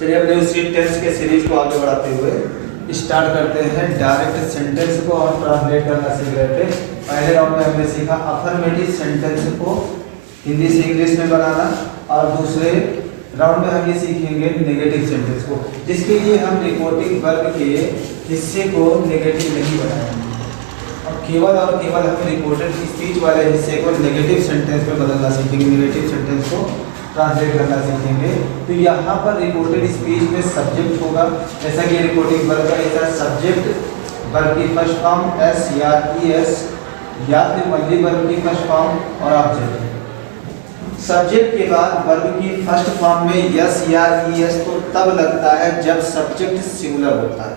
चलिए अपने उसी टेंस के सीरीज को आगे बढ़ाते हुए स्टार्ट करते हैं। डायरेक्ट सेंटेंस को और ट्रांसलेट करना सीख रहे थे। पहले राउंड में हमने सीखा अफर्मेटिव सेंटेंस को हिंदी से इंग्लिश में बनाना, और दूसरे राउंड में हम ये सीखेंगे नेगेटिव सेंटेंस को, जिसके लिए हम रिपोर्टिंग वर्ब के हिस्से को नेगेटिव नहीं बनाएंगे। अब केवल और केवल हम रिपोर्टेड स्पीच वाले हिस्से को नेगेटिव सेंटेंस में बदलना सीखेंगे, नेगेटिव सेंटेंस को ट्रांसलेट करना सीखेंगे। तो यहाँ पर रिपोर्टेड स्पीच में सब्जेक्ट होगा, जैसा कि रिपोर्टिंग वर्ब का ऐसा सब्जेक्ट वर्ब की फर्स्ट फॉर्म एस या ई एस, या फिर मल्ली वर्ब की फर्स्ट फॉर्म और ऑब्जेक्ट। सब्जेक्ट के बाद वर्ब की फर्स्ट फॉर्म में यस या ई एस तो तब लगता है जब सब्जेक्ट सिंगुलर होता है,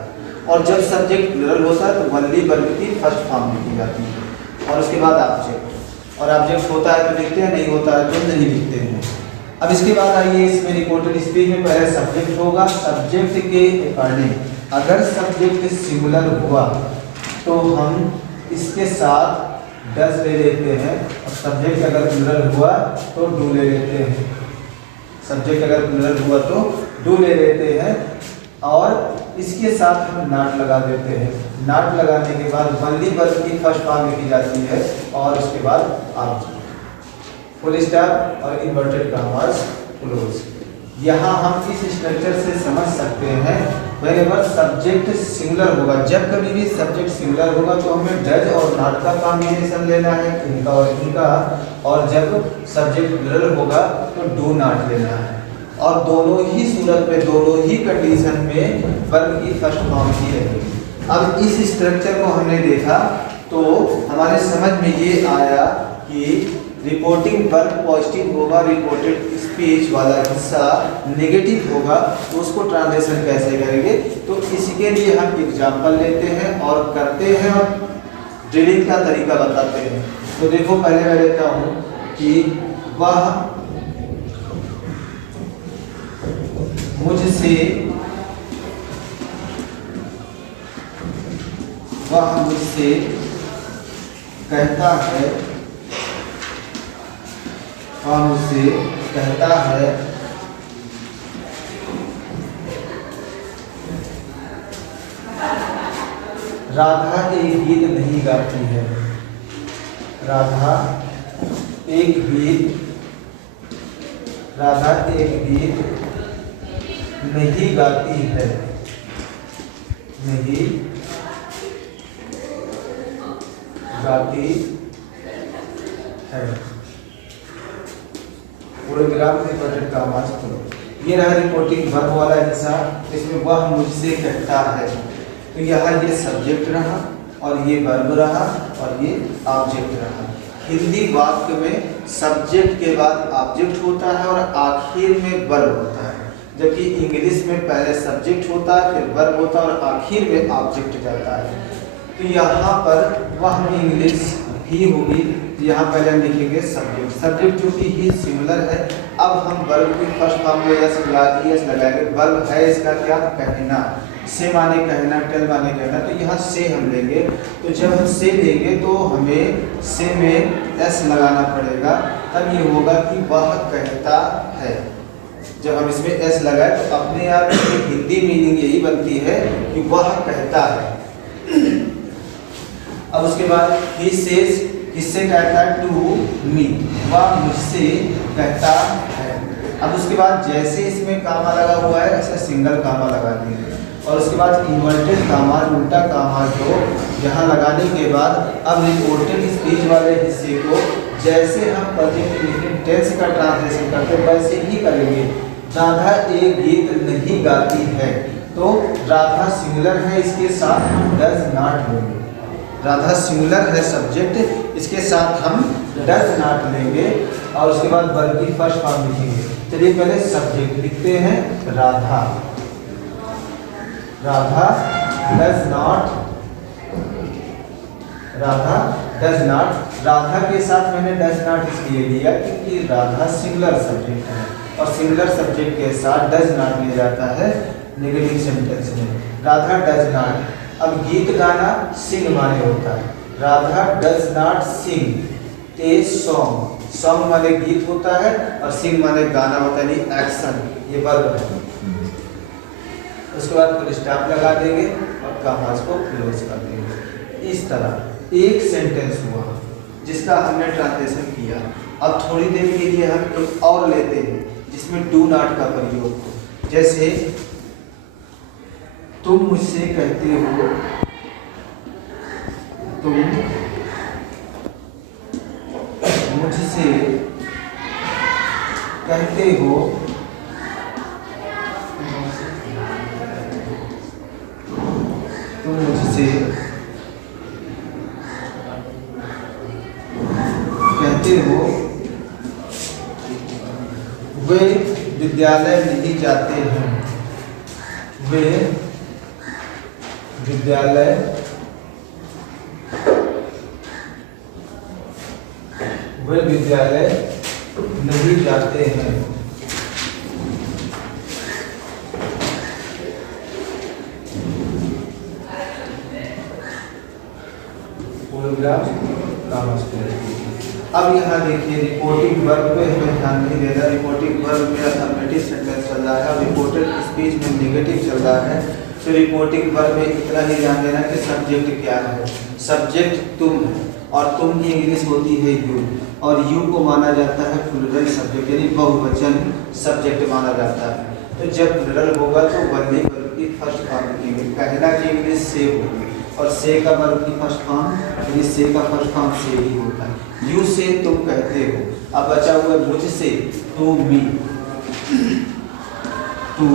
और जब सब्जेक्ट प्लुरल होता है तो वनली वर्ब की फर्स्ट फॉर्म लिखी जाती है, और उसके बाद ऑब्जेक्ट। और ऑब्जेक्ट होता है तो लिखते हैं, नहीं होता है तो नहीं लिखते हैं। अब इसके बाद आइए इसमें रिपोर्टेड स्पीच में पहले सब्जेक्ट होगा। सब्जेक्ट के अकॉर्डिंग अगर सब्जेक्ट सिंगुलर हुआ तो हम इसके साथ डज ले लेते हैं, और सब्जेक्ट अगर प्लुरल हुआ तो डू ले लेते हैं। सब्जेक्ट अगर प्लुरल हुआ तो डू ले लेते हैं, और इसके साथ हम नॉट लगा देते हैं। नॉट लगाने के बाद वनली वर्ब की फर्स्ट फॉर्म लिखी जाती है, और उसके बाद ऑब्जेक्ट, फुल स्टॉप और इन्वर्टेड कॉमास क्लोज। यहाँ हम इस स्ट्रक्चर से समझ सकते हैं व्हेनेवर सब्जेक्ट सिंगुलर होगा, जब कभी भी सब्जेक्ट सिंगुलर होगा तो हमें डज और नॉट का कॉम्बिनेशन लेना है, इनका और इनका, और जब सब्जेक्ट प्लुरल होगा तो डू नॉट लेना है। और दोनों ही सूरत में, दोनों ही कंडीशन में वर्ब की फर्स्ट फॉर्म ही रहेगी। अब इस स्ट्रक्चर को हमने देखा तो हमारे समझ में ये आया कि रिपोर्टिंग वर्ब पॉजिटिव होगा, रिपोर्टेड स्पीच वाला हिस्सा नेगेटिव होगा, तो उसको ट्रांसलेशन कैसे करेंगे। तो इसके लिए हम एग्जांपल लेते हैं और करते हैं, और ड्रिलिंग का तरीका बताते हैं। तो देखो पहले मैं लेता हूँ कि वह मुझसे कहता है, वह मुझसे कहता है राधा एक गीत नहीं गाती है। राधा एक गीत नहीं गाती है, नहीं गाती है। पूरे विराम से इन्वर्टेड कॉमास करो। ये रहा रिपोर्टिंग वर्ब वाला हिस्सा, इसमें वह मुझसे कहता है। तो यहाँ ये सब्जेक्ट रहा, और ये वर्ब रहा, और ये ऑब्जेक्ट रहा। हिंदी वाक्य में सब्जेक्ट के बाद ऑब्जेक्ट होता है और आखिर में वर्ब होता है, जबकि इंग्लिश में पहले सब्जेक्ट होता है, फिर वर्ब होता है, और आखिर में ऑब्जेक्ट जाता है। तो यहाँ पर वह इंग्लिश ही होगी, यहाँ पहले हम लिखेंगे सब्जेक्ट। सब्जेक्ट जो कि ही सिंगुलर है। अब हम वर्ब की फर्स्ट फॉर्म में यस लगाएंगे। वर्ब है इसका क्या, कहना। से माने कहना, टेल माने कहना, तो यहाँ से हम लेंगे। तो जब हम से लेंगे तो हमें से में एस लगाना पड़ेगा, तब ये होगा कि वह कहता है। जब हम इसमें एस लगाए तो अपने आप हिंदी मीनिंग यही बनती है कि वह कहता है। अब उसके बाद ही सेज, किससे कहता है, टू मी, वह मुझसे कहता है। अब उसके बाद जैसे इसमें कामा लगा हुआ है ऐसा सिंगल कामा लगा देंगे, और उसके बाद इन्वर्टेड कामा, उल्टा कामा को यहाँ लगाने के बाद अब रिपोर्टेड स्पीच वाले हिस्से को जैसे हम प्रेजेंट टेंस का ट्रांसलेशन करते हैं वैसे ही करेंगे। राधा एक गीत नहीं गाती है, तो राधा सिंगुलर है, इसके साथ हम डज नॉट लेंगे। राधा सिंगुलर है सब्जेक्ट, इसके साथ हम डज नॉट लेंगे, और उसके बाद वर्ब की फर्स्ट फॉर्म लिखेंगे। चलिए पहले सब्जेक्ट लिखते हैं, Radha. Radha does not, Radha does not. Radha के साथ मैंने डज नॉट इसलिए लिया क्योंकि राधा सिंगुलर सब्जेक्ट है, और सिंगुलर सब्जेक्ट के साथ डज नॉट लिया जाता है नेगेटिव सेंटेंस में। Radha does not. अब गीत गाना सिंग माने होता है। Radha does not sing a song. Song माने गीत होता है, और सिंग माने गाना होता है, एक्शन, ये वर्ब है। उसके बाद फुल स्टॉप लगा देंगे और कॉमास को क्लोज कर देंगे। इस तरह एक सेंटेंस हुआ जिसका हमने ट्रांसलेशन किया। अब थोड़ी देर के लिए हम एक और लेते हैं जिसमें डू नॉट का प्रयोग हो। जैसे तुम मुझसे कहते हो, तुम मुझसे कहते हो, तुम मुझसे कहते हो वे विद्यालय नहीं जाते हैं, वे विद्यालय नहीं जाते हैं। पूर्वग्राफ कॉमास को। अब यहाँ देखिए रिपोर्टिंग वर्ब पे हमें ध्यान नहीं देना। रिपोर्टिंग वर्ब में अफर्मेटिव सेंटेंस चल रहा है, रिपोर्टेड स्पीच में नेगेटिव चल रहा है। तो रिपोर्टिंग वर्ब में इतना ही ध्यान देना कि सब्जेक्ट क्या है। सब्जेक्ट तुम है और तुम की इंग्लिश होती है यू, और यू को माना जाता है प्लूरल सब्जेक्ट, यानी बहुवचन सब्जेक्ट माना जाता है। तो जब प्लूरल होगा तो वनली वर्ब की फर्स्ट फॉर्म लिखेंगे। पहला की इंग्लिश से होगी और से का वर्ब की फर्स्ट फॉर्म, यानी से का फर्स्ट फॉर्म से ही होता है। यू से तुम कहते हो। अब बचा हुआ मुझसे टू मी, टू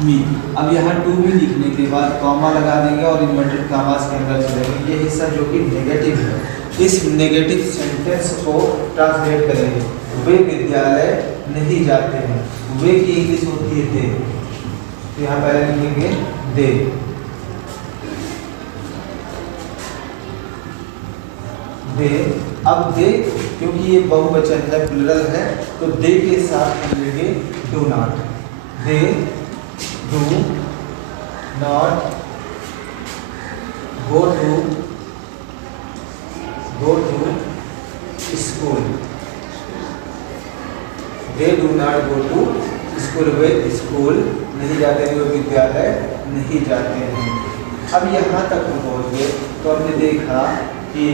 मी। अब यहाँ टू मी लिखने के बाद कॉमा लगा देंगे और इन्वर्टेड कॉमास के अंदर चलेंगे। ये हिस्सा जो कि नेगेटिव है, इस नेगेटिव सेंटेंस को ट्रांसलेट करेंगे। वे विद्यालय नहीं जाते हैं। वे की इंग्लिश होती है दे, तो यहाँ पहले लिखेंगे दे। दे, अब दे क्योंकि ये बहुवचन है, प्लूरल है, तो दे के साथ हम लेंगे do not. They do not go to school. They do not go to school. वे स्कूल नहीं जाते हैं, वे विद्यालय नहीं जाते हैं। अब यहाँ तक हम पहुँच गए तो हमने देखा कि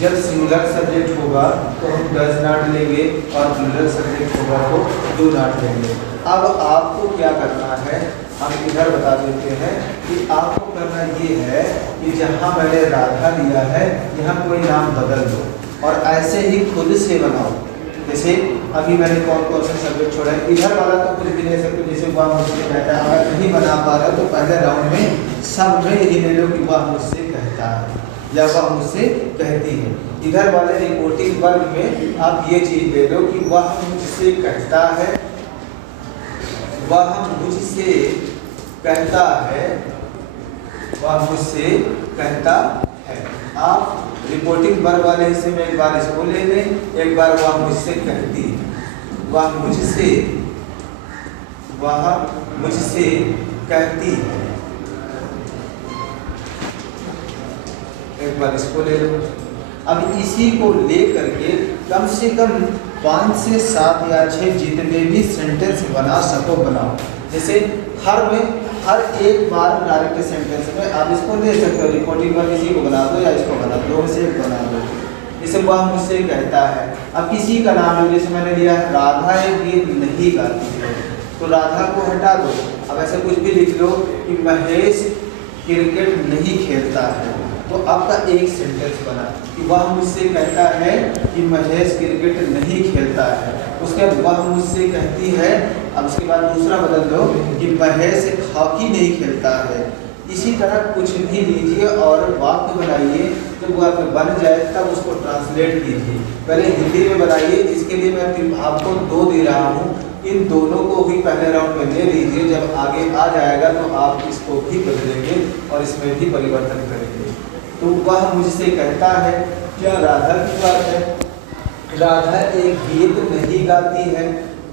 जब सिंगुलर सब्जेक्ट होगा तो हम डज नॉट लेंगे और प्लूरल सब्जेक्ट होगा तो डू नॉट लेंगे। अब आपको क्या करना है, हम इधर बता देते हैं कि आपको करना ये है कि जहाँ मैंने राधा लिया है यहाँ कोई नाम बदल दो और ऐसे ही खुद से बनाओ। जैसे अभी मैंने कौन कौन से सब्जेक्ट छोड़ा है, इधर वाला तो कुछ भी ले सकते, जैसे वह मुझसे कहता है। अगर नहीं बना पा रहे तो पहले राउंड में सब में यही ले लो कि वह मुझसे कहता है या वह मुझसे कहती है। इधर वाले रिपोर्टिंग वर्ग में आप ये चीज ले लो कि वह मुझसे कहता है, वह मुझसे कहता है, वह मुझसे कहता है। आप रिपोर्टिंग वर्ब वाले हिस्से में एक बार इसको ले लें, एक बार वह मुझसे कहती है, वह मुझसे कहती है। एक बार इसको ले लो। अब इसी को ले करके कम से कम 5 से 7 या 6 जितने भी सेंटेंस बना सको बनाओ। जैसे हर एक बार डायरेक्ट सेंटेंस में आप इसको ले सकते हो। रिपोर्टिंग वर्ब इसी को बना दो या इसको बना दो, दो में से एक बना दो। जैसे वह मुझसे कहता है, अब किसी का नाम है, जैसे मैंने लिया है राधा एक गीत नहीं गाती है, तो राधा को हटा दो। अब ऐसे कुछ भी लिख लो कि महेश क्रिकेट नहीं खेलता है, तो आपका एक सेंटेंस बना कि वह मुझसे कहता है कि महेश क्रिकेट नहीं खेलता है। उसके बाद वह मुझसे कहती है, अब उसके बाद दूसरा बदल दो कि महेश हॉकी नहीं खेलता है। इसी तरह कुछ भी लीजिए और वाक्य बनाइए, जब वो आपको बन जाए तब उसको ट्रांसलेट कीजिए। पहले हिंदी में बनाइए, इसके लिए मैं आपको 2 दे रहा हूँ। इन दोनों को भी पहले राउंड में ले लीजिए, जब आगे आ जाएगा तो आप इसको भी बदलेंगे और इसमें भी परिवर्तन करेंगे। तो वह मुझसे कहता है, क्या राधा की बात है? राधा एक गीत नहीं गाती है।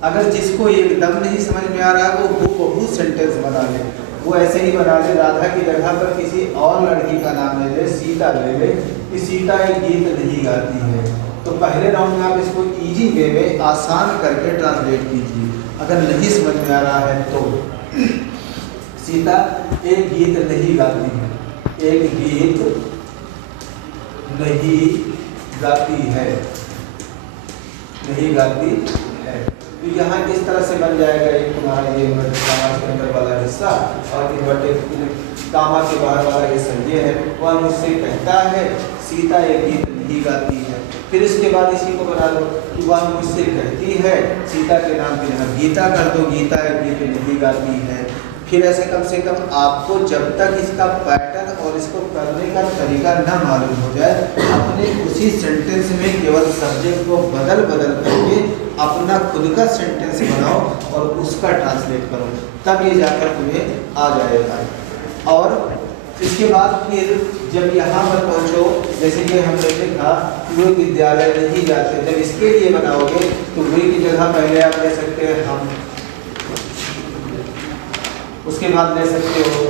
अगर जिसको एकदम नहीं समझ में आ रहा है वो बहुत सेंटेंस बना ले, वो ऐसे ही बना ले, राधा की जगह पर किसी और लड़की का नाम ले ले, सीता ले ले कि सीता एक गीत नहीं गाती है। तो पहले राउंड में आप इसको इजी वे में आसान करके ट्रांसलेट कीजिए। अगर नहीं समझ में आ रहा है तो सीता एक गीत नहीं गाती है, एक गीत नहीं गाती है, नहीं गाती है। तो यहाँ किस तरह से बन जाएगा एक तुम्हारा ये इन्वर्टेड कामा के अंदर वाला हिस्सा और इन्वर्टेड कामा के बाहर वाला हिस्सा ये है। वह मुझसे कहता है सीता एक गीत नहीं गाती है। फिर इसके बाद इसी को बना लो कि वह मुझसे कहती है, सीता के नाम पे यहाँ गीता कर दो, गीता एक गीत नहीं गाती है। फिर ऐसे कम से कम आपको जब तक इसका पैटर्न और इसको करने का तरीका ना मालूम हो जाए, अपने उसी सेंटेंस में केवल सब्जेक्ट को बदल बदल करके अपना खुद का सेंटेंस बनाओ और उसका ट्रांसलेट करो, तब ये जाकर तुम्हें आ जाएगा। और इसके बाद फिर जब यहाँ पर पहुँचो, जैसे कि हमने देखा कि वो विद्यालय नहीं जाते, जब इसके लिए बनाओगे तो वे की जगह पहले आप ले सकते हैं हम, उसके बाद ले सकते हो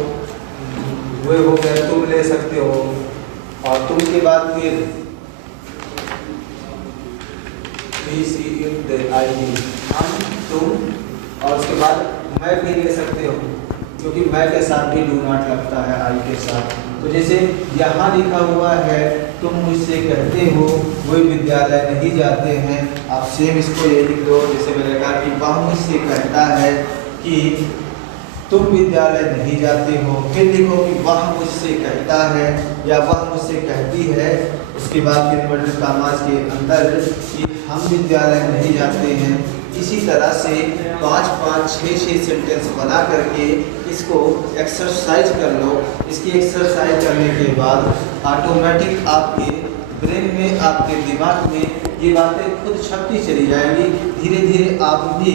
वे हो गए, तुम ले सकते हो, और तुम के बाद फिर हम, तुम, और उसके बाद मैं भी ले सकते हो, क्योंकि मैं के साथ भी डू नॉट लगता है आई के साथ। तो जैसे यहाँ लिखा हुआ है तुम मुझसे कहते हो वे विद्यालय नहीं जाते हैं, आप सेम इसको ये लिख लो। जैसे मैंने कहा कि वह मुझसे कहता है कि तुम विद्यालय नहीं जाते हो, फिर लिखो कि वह मुझसे कहता है या वह मुझसे कहती है। उसके बाद फिर इन्वर्टेड कामास के अंदर कि हम विद्यालय नहीं जाते हैं। इसी तरह से 5-5, 6-6 सेंटेंस बना करके इसको एक्सरसाइज कर लो। इसकी एक्सरसाइज करने के बाद ऑटोमेटिक आपके ब्रेन में, आपके दिमाग में ये बातें खुद छपती चली जाएंगी। धीरे धीरे आप भी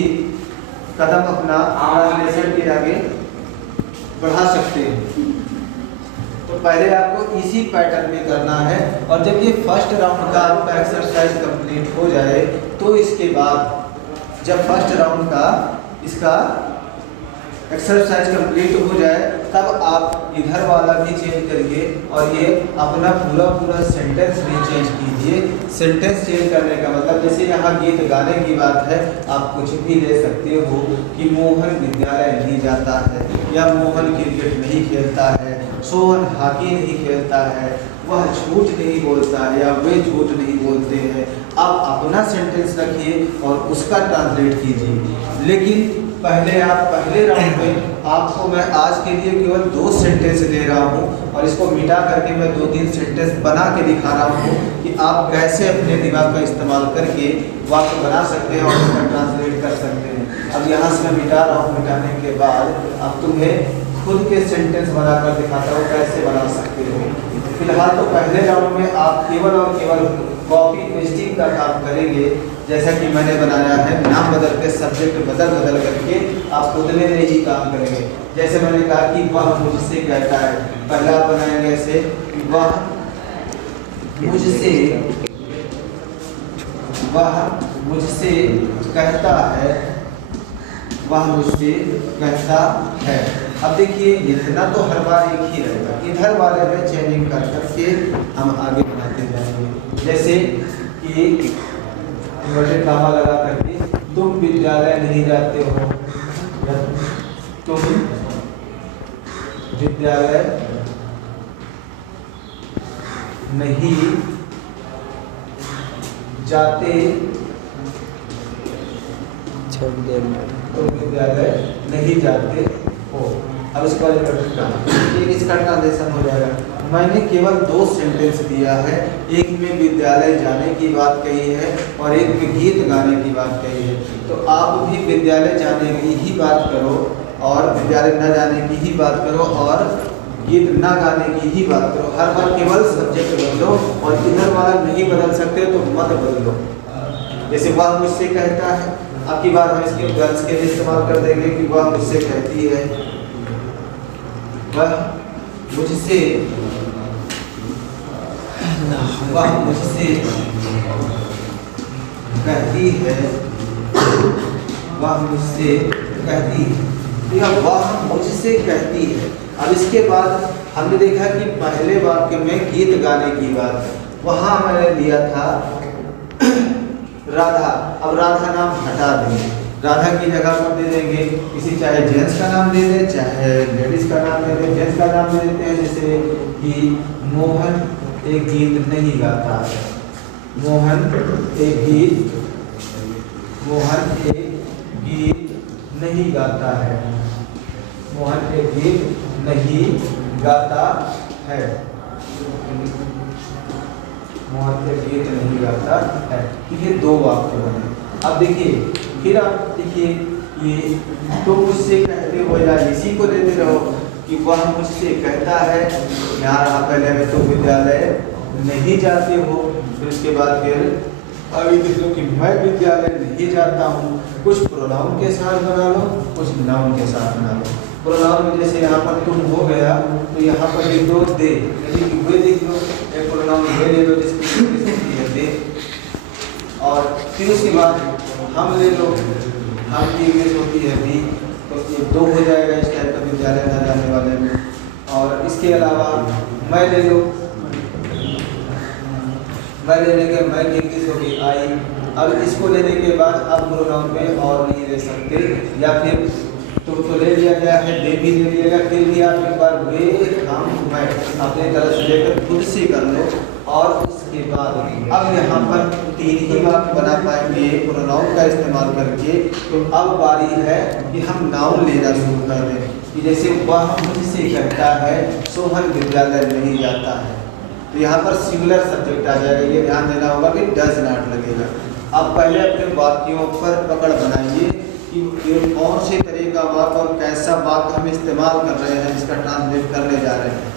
कदम अपना ट्रांसलेशन के आगे बढ़ा सकते हैं। तो पहले आपको इसी पैटर्न में करना है, और जब ये फर्स्ट राउंड का आपका एक्सरसाइज कंप्लीट हो जाए तो इसके बाद जब फर्स्ट राउंड का इसका एक्सरसाइज कंप्लीट हो जाए तब आप इधर वाला भी चेंज करिए और ये अपना पूरा सेंटेंस भी चेंज कीजिए। सेंटेंस चेंज करने का मतलब जैसे यहाँ गीत गाने की बात है, आप कुछ भी ले सकते हो कि मोहन विद्यालय नहीं जाता है, या मोहन क्रिकेट नहीं खेलता है, सोहन हॉकी नहीं खेलता है, वह झूठ नहीं बोलता है या वे झूठ नहीं बोलते हैं। आप अपना सेंटेंस रखिए और उसका ट्रांसलेट कीजिए। लेकिन पहले आप पहले राउंड में आपको मैं आज के लिए केवल 2 सेंटेंस दे रहा हूँ और इसको मिटा करके मैं 2-3 सेंटेंस बना के दिखा रहा हूँ कि आप कैसे अपने दिमाग का इस्तेमाल करके वाक्य बना सकते हैं और उसका ट्रांसलेट कर सकते हैं। अब यहाँ से मैं मिटा रहा हूँ, मिटाने के बाद अब तुम्हें खुद के सेंटेंस बनाकर दिखाता हूँ कैसे बना सकते हो। फिलहाल तो पहले राउंड में आप केवल और केवल कॉपी पेस्टिंग का काम करेंगे, जैसा कि मैंने बनाया है। नाम बदल के, सब्जेक्ट बदल करके आप उतने में ही काम करेंगे। जैसे मैंने कहा कि वह मुझसे कहता है, पहला आप बनाएंगे ऐसे कि वह मुझसे कहता है, वह मुझसे कहता है। अब देखिए इतना तो हर बार एक ही रहेगा, इधर वाले में चेंजिंग कर करके हम आगे बढ़ाते जाएंगे। जैसे कि इन्वर्टेड कामा लगा करके तुम विद्यालय नहीं जाते हो, तुम विद्यालय नहीं जाते, तुम विद्यालय नहीं जाते हो। अब इसका इसका ट्रांसलेशन हो जाएगा। मैंने केवल 2 सेंटेंस दिया है, एक में विद्यालय जाने की बात कही है और एक में गीत गाने की बात कही है। तो आप भी विद्यालय जाने की ही बात करो और विद्यालय न जाने की ही बात करो और गीत न गाने की ही बात करो। हर बार केवल सब्जेक्ट बदलो और इधर वाला नहीं बदल सकते तो मत बदलो। जैसे वह मुझसे कहता है, अब की बार हम इसके गर्ल्स के लिए इस्तेमाल कर देंगे कि वह मुझसे कहती है, वह मुझसे कहती है, वह मुझसे कहती है, या वह मुझसे कहती है। अब इसके बाद हमने देखा कि पहले वाक्य में गीत गाने की बात है, वहाँ मैंने लिया था राधा। अब राधा नाम हटा देंगे, राधा की जगह पर दे देंगे किसी, चाहे जेंट्स का नाम दे दें चाहे लेडीज का नाम दे दें। जेंट्स का नाम दे देते हैं जैसे कि मोहन एक गीत नहीं गाता है, मोहन एक गीत नहीं गाता है, मोहन एक गीत नहीं गाता है, मोहन एक गीत नहीं गाता है। ये दो वाक्य बने। अब देखिए फिर आप देखिए ये तो मुझसे कहते हो या इसी को देते रहो कि वह मुझसे कहता है, यहाँ रहा पहले में तो विद्यालय नहीं जाते हो, फिर उसके बाद फिर अभी देखो कि मैं विद्यालय नहीं जाता हूँ। कुछ प्रोनाउन के साथ बना लो, कुछ नाउन के साथ बना लो। प्रोनाउन में जैसे यहाँ पर तुम हो गया तो यहाँ पर लिख दो दे, यानी कि वे लिख लो, एक प्रोनाउन वे ले लो जिसकी होती है दे, और फिर उसके बाद हम ले लो, हम की इंग्लिश होती है दी, तो ये दो हो जाएगा इस टाइप का विद्यालय न जाने वाले में। और इसके अलावा मैं ले लो, मैं लेने के मैं की इंग्लिश होगी आई। अब इसको लेने के बाद अब प्रोनाउन में और नहीं ले सकते, या फिर तो ले लिया गया है, दे भी ले लिया गया, फिर भी आप एक बार वे हम मैं अपने तरफ से लेकर खुद से कर लो। और उसके बाद अब यहाँ पर तीन ही वाक्य बना पाएंगे प्रोनाउन का इस्तेमाल करके। तो अब बारी है कि हम नाउन लेना शुरू कर दें कि जैसे वह मुझसे कहता है सोहन विद्यालय नहीं जाता है, तो यहाँ पर सिंगुलर सब्जेक्ट आ जाएगा, ये ध्यान देना होगा कि डज नॉट लगेगा। अब पहले अपने वाक्यों पर पकड़ बनाइए कि ये कौन से तरह का वाक्य और कैसा वाक्य हम इस्तेमाल कर रहे हैं, जिसका ट्रांसलेट करने जा रहे हैं।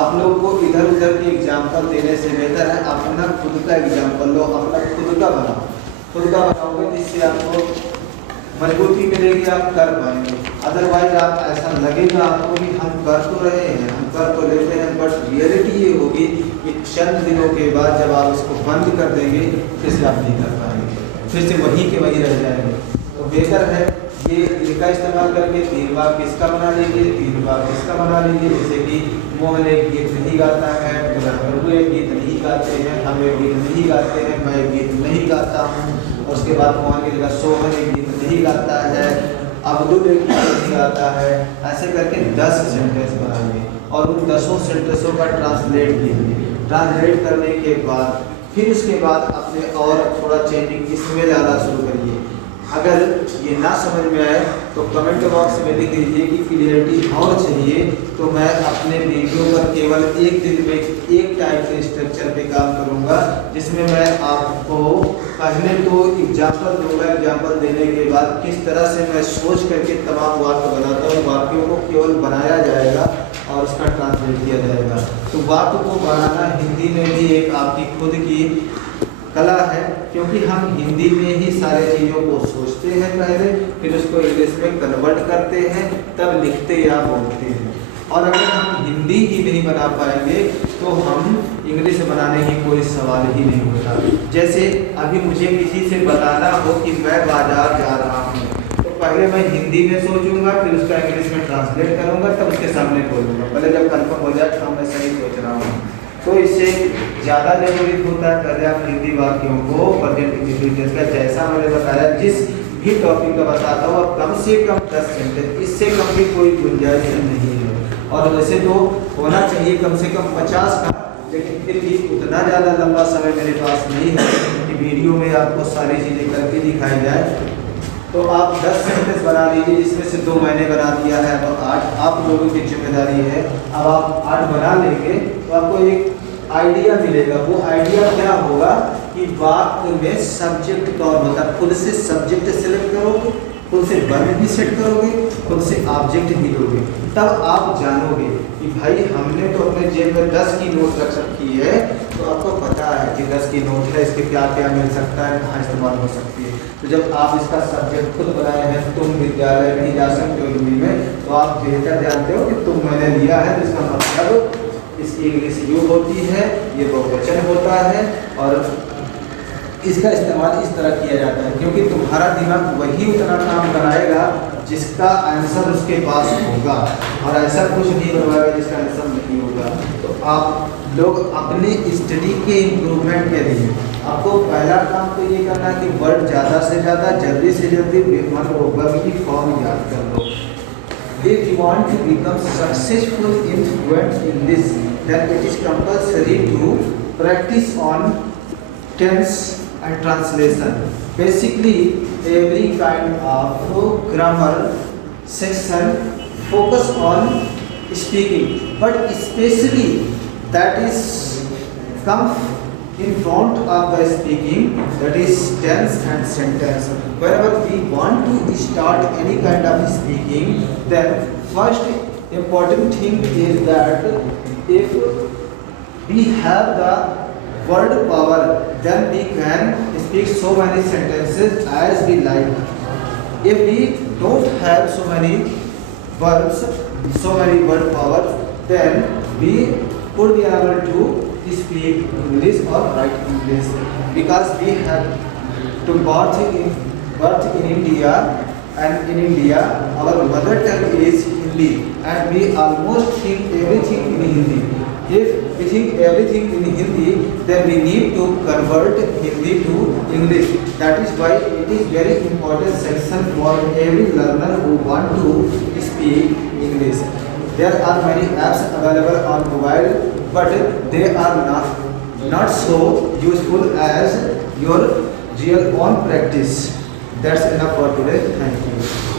आप लोग को इधर उधर के एग्जाम्पल देने से बेहतर है अपना खुद का एग्जाम्पल लो, अपना खुद का बनाओ, खुद का बनाओगे जिससे आपको मजबूती मिलेगी, आप कर पाएंगे। अदरवाइज आप ऐसा लगेगा आपको कि हम कर तो रहे हैं, हम कर तो लेते हैं, बट रियलिटी ये होगी कि चंद दिनों के बाद जब आप इसको बंद कर देंगे फिर से आप नहीं कर पाएंगे, फिर से वहीं के वहीं रह जाएंगे। तो बेहतर है ये इनका इस्तेमाल करके तीन वाक्य इसका बना लीजिए, तीन वाक्य इसका बना लीजिए। जैसे कि मोहन एक गीत नहीं गाता है, प्रभु एक गीत नहीं गाते हैं, हम एक गीत नहीं गाते हैं, मैं एक गीत नहीं गाता हूँ। और उसके बाद मोहन की जगह सोहन एक गीत नहीं गाता है, अब्दुल एक गीत नहीं गाता है। ऐसे करके 10 सेंटेंस बनाइए और उन 10 सेंटेंसों का ट्रांसलेट कीजिए। ट्रांसलेट करने के बाद फिर उसके बाद अपने और थोड़ा चेंजिंग इसमें लाना शुरू करिए। अगर ये ना समझ में आए तो कमेंट बॉक्स में लिख दीजिए कि क्लियरिटी और चाहिए, तो मैं अपने वीडियो पर केवल एक दिन में एक टाइप के स्ट्रक्चर पे काम करूंगा, जिसमें मैं आपको पहले तो एग्जाम्पल दूंगा, एग्जाम्पल देने के बाद किस तरह से मैं सोच करके तमाम वाक्य बनाता हूँ, वाक्यों को केवल बनाया जाएगा और उसका ट्रांसलेट किया जाएगा। तो वाक्य को बनाना हिंदी में भी एक आपकी खुद की कला है, क्योंकि हम हिंदी में ही सारे चीज़ों को सोचते हैं पहले, फिर उसको इंग्लिश में कन्वर्ट करते हैं, तब लिखते या बोलते हैं। और अगर हम हिंदी ही नहीं बना पाएंगे तो हम इंग्लिश बनाने की कोई सवाल ही नहीं होता। जैसे अभी मुझे किसी से बताना हो कि मैं बाजार जा रहा हूँ, तो पहले मैं हिंदी में सोचूंगा, फिर उसका इंग्लिश में ट्रांसलेट करूँगा, तब उसके सामने बोलूँगा। पहले जब कन्फर्म हो जाए तो मैं सही सोच रहा हूँ, तो इससे ज़्यादा जरूरी होता है पहले आप हिंदी वाक्यों को प्रेजेंट इंडिविजुअल्स का, जैसा मैंने बताया जिस भी टॉपिक का बताता हूँ, अब कम से कम 10 सेंटेंस, इससे कम की कोई गुंजाइश नहीं है। और वैसे तो होना चाहिए कम से कम 50 का, लेकिन फिर भी उतना ज़्यादा लंबा समय मेरे पास नहीं है कि वीडियो में आपको सारी चीज़ें करके दिखाई जाए। तो आप 10 सेंटेंस बना लीजिए, जिसमें से 2 मैंने बना दिया है, तो 8 आप लोगों की जिम्मेदारी है। अब आप 8 बना लेंगे तो आपको एक आइडिया मिलेगा। वो आइडिया क्या होगा कि वाक्य में सब्जेक्ट कौन होता है, खुद से सब्जेक्ट सेलेक्ट करोगे, खुद से वर्ब भी सेट करोगे, खुद से ऑब्जेक्ट भी लोगे, तब आप जानोगे कि भाई हमने तो अपने जेब में 10 की नोट रख रखी है, तो आपको पता है कि 10 की नोट है, इसके क्या क्या मिल सकता है, कहाँ इस्तेमाल हो सकती है। तो जब आप इसका सब्जेक्ट खुद बनाए हैं, तुम विद्यालय नहीं जा सकते हो हिंदी में, तो आप बेहतर जानते हो कि तुम मैंने लिया है, तो इसका मतलब इसकी इंग्लिश यू होती है, ये बहुवचन होता है, और इसका इस्तेमाल इस तरह किया जाता है, क्योंकि तुम्हारा दिमाग वही उतना काम कराएगा जिसका आंसर उसके पास होगा, और ऐसा कुछ नहीं करवाएगा जिसका आंसर नहीं होगा। तो आप लोग अपने स्टडी के इम्प्रूवमेंट के लिए आपको पहला काम तो ये करना है कि वर्ड ज़्यादा से ज़्यादा जल्दी से जल्दी मतलब वर्ब की फॉर्म याद कर लो। If you want to become successful in fluent in this, then it is compulsory to practice on tense and translation. Basically, every kind of grammar section focus on speaking, but especially that is come in front of the speaking, that is tense and sentence. Whenever we want to start any kind of speaking, then first important thing is that if we have the word power, then we can speak so many sentences as we like. If we don't have so many verbs, so many word powers, then we could be able to speak English or write English, because we have to birth in India, and in India our mother tongue is Hindi, and we almost think everything in Hindi. If we think everything in Hindi, then we need to convert Hindi to English. That is why it is very important section for every learner who want to speak English. There are many apps available on mobile, but they are not so useful as your real own practice. That's enough for today. Thank you.